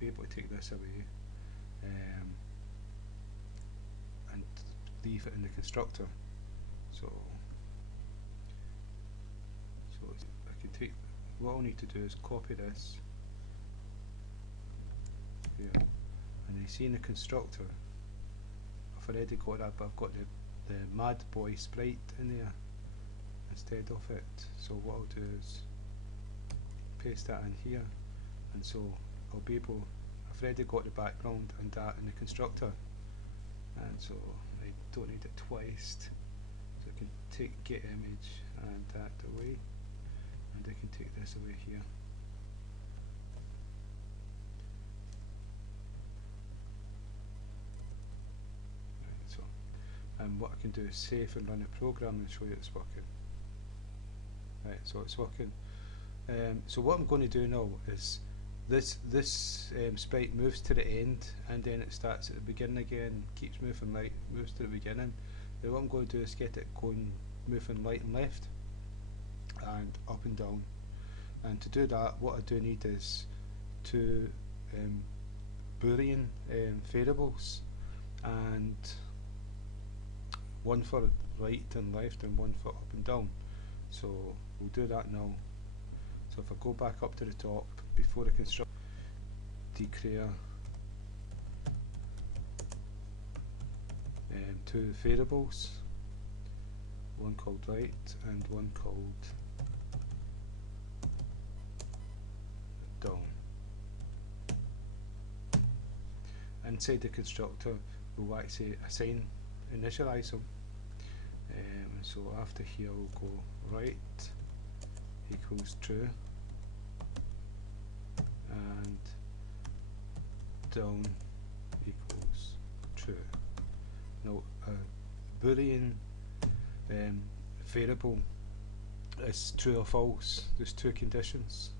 be able to take this away and leave it in the constructor. So I can take, what I'll need to do is copy this here, and you see in the constructor I've already got that, but I've got the Mad Boy sprite in there instead of it. So what I'll do is paste that in here, and so I'll be able, I've already got the background and that in the constructor, and so I don't need it twice. So I can take get image and that away, and I can take this away here. Right, so, and what I can do is save and run a program and show you it's working. Right, so it's working. So what I'm going to do now is this sprite moves to the end, and then it starts at the beginning again, keeps moving right, moves to the beginning. Now what I'm going to do is get it going, moving right and left and up and down. And to do that, what I do need is two Boolean variables, and one for right and left and one for up and down. So we'll do that now. So if I go back up to the top before the construct, declare two variables, one called right and one called down. Inside the constructor we'll actually initialize them. So after here we'll go right equals true and down equals true. Now a Boolean variable is true or false. There's two conditions,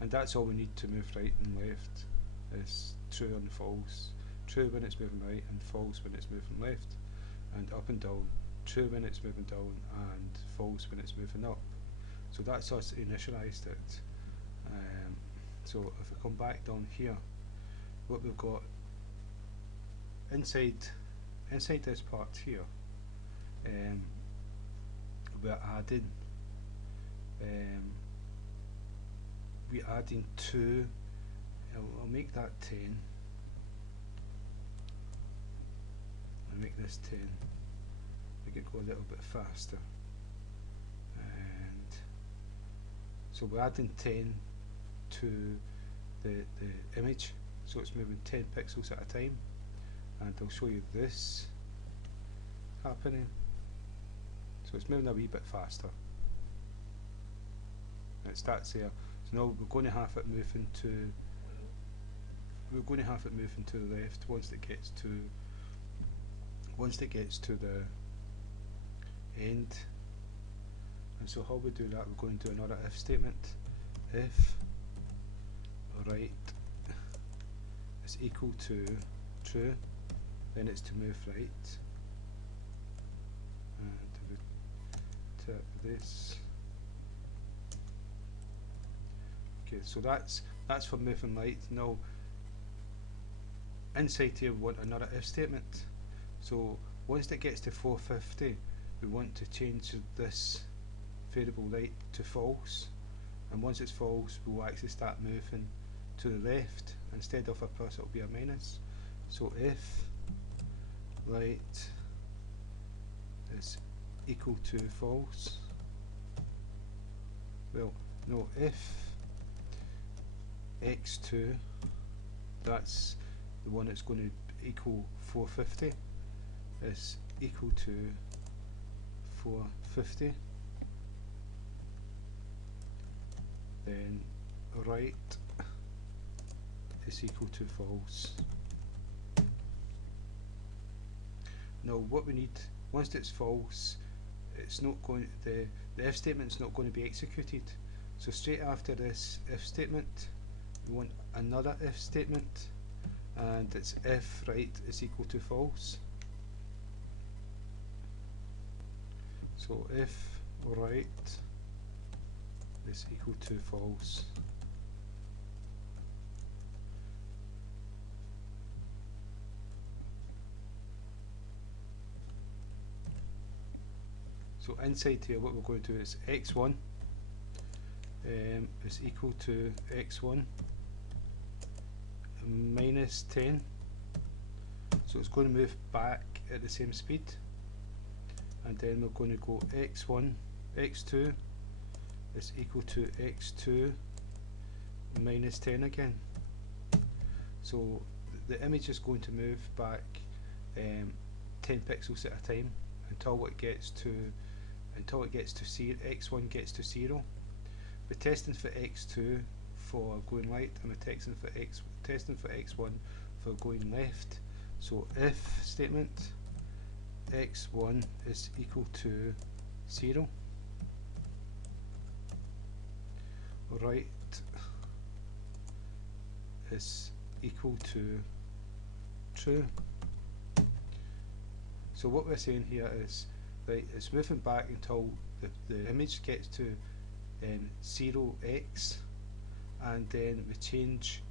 and that's all we need to move right and left, is true and false. True when it's moving right and false when it's moving left, and up and down, true when it's moving down and false when it's moving up. So that's us initialized it. So if we come back down here, what we've got inside this part here, we're adding two. I'll make that 10. I'll make this 10. Make it go a little bit faster. And so we're adding 10 to the image, so it's moving 10 pixels at a time, and I'll show you this happening. So it's moving a wee bit faster. And it starts there. So now we're going to have it moving to the left once it gets to the end. And so how we do that, we're going to do another if statement. If right is equal to true, then it's to move right. And we tap this. Okay, so that's for moving right. Now inside here we want another if statement. So once it gets to 450, we want to change this variable right to false, and once it's false we'll actually start moving to the left. Instead of a plus it will be a minus. So if right is equal to false, well no, if x2, that's the one that's going to equal 450, is equal to 450, then right is equal to false. Now what we need, once it's false, it's not going, the if statement is not going to be executed. So straight after this if statement we want another if statement, and it's if right is equal to false. So if right is equal to false, So inside here what we're going to do is x1 is equal to x1 minus 10, so it's going to move back at the same speed, and then we're going to go x2 is equal to x2 minus 10 again. So the image is going to move back 10 pixels at a time until it gets to x1 gets to 0. We're testing for x2 for going right, and we're testing for x1 for going left. So if statement x1 is equal to 0, right is equal to true. So what we're saying here is, right, it's moving back until the image gets to 0x, and then we change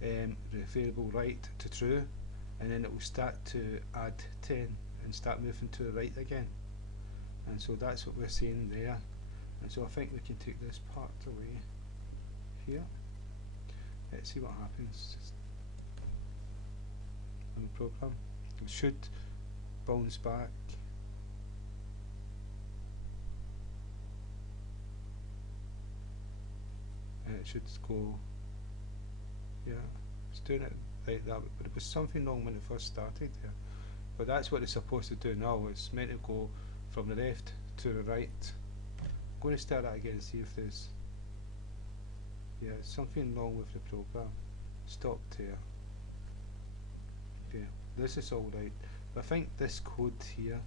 the variable right to true, and then it will start to add 10 and start moving to the right again. And so that's what we're saying there. And so I think we can take this part away here. Let's see what happens on the program. It should bounce back. And it should go, yeah, it's doing it like that, but it was something wrong when it first started there. But that's what it's supposed to do now. It's meant to go from the left to the right. I'm going to start that again and see if there's, yeah, something wrong with the program. Stopped here. Okay, this is all right. But I think this code here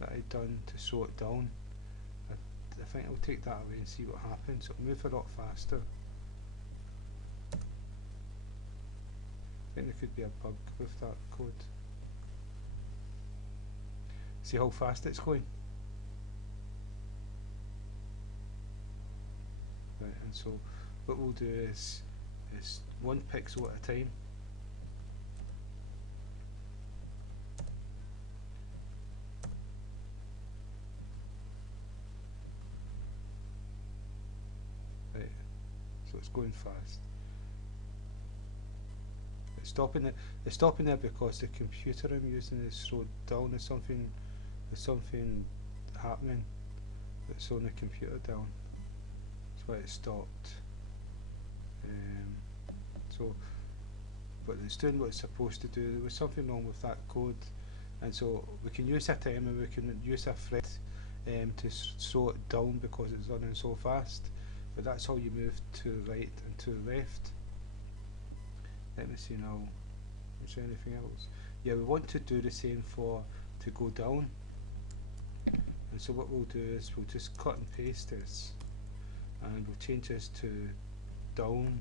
that I done to slow it down, I think I'll take that away and see what happens. It'll move a lot faster. I think there could be a bug with that code. See how fast it's going? Right, and so what we'll do is 1 pixel at a time. Right, so it's going fast. It's stopping there because the computer I'm using is slowed down. There's something happening that's slowing the computer down. That's why it stopped. But it's doing what it's supposed to do. There was something wrong with that code, and so we can use a timer, we can use a thread to slow it down because it's running so fast. But that's how you move to the right and to the left. Let me see now. Is there anything else? Yeah, we want to do the same to go down. And so what we'll do is we'll just cut and paste this, and we'll change this to down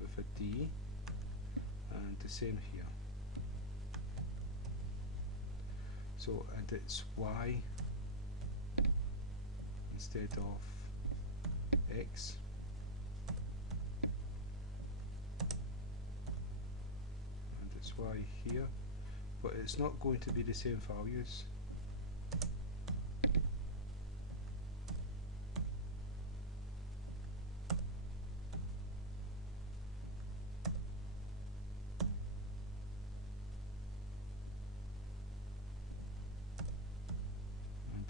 with a D, and the same here. So, and it's Y instead of X. And it's Y here, but it's not going to be the same values.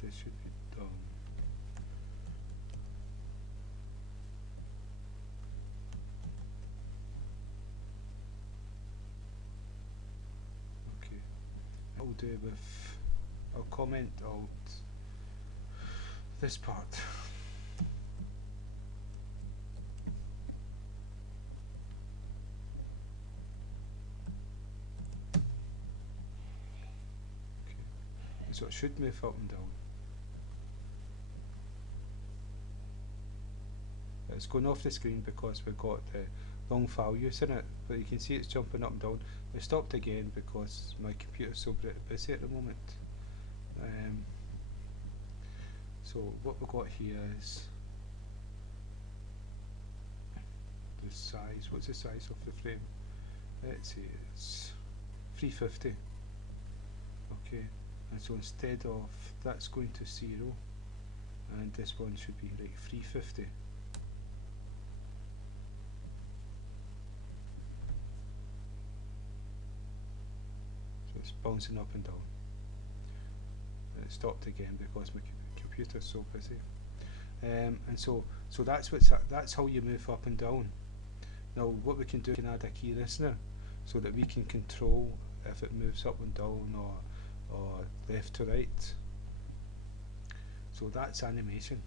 This should be done. Okay, I'll do with, I'll comment out this part. Okay, so it should move up and down. It's going off the screen because we've got the wrong values in it, but you can see it's jumping up and down. We stopped again because my computer's so busy at the moment. So what we've got here is the size. What's the size of the frame? Let's see, it's 350. Okay, and so instead of that's going to 0, and this one should be like 350. So it's bouncing up and down. And it stopped again because my computer's so busy. And so that's how you move up and down. Now what we can do, we can add a key listener so that we can control if it moves up and down or left to right. So that's animation.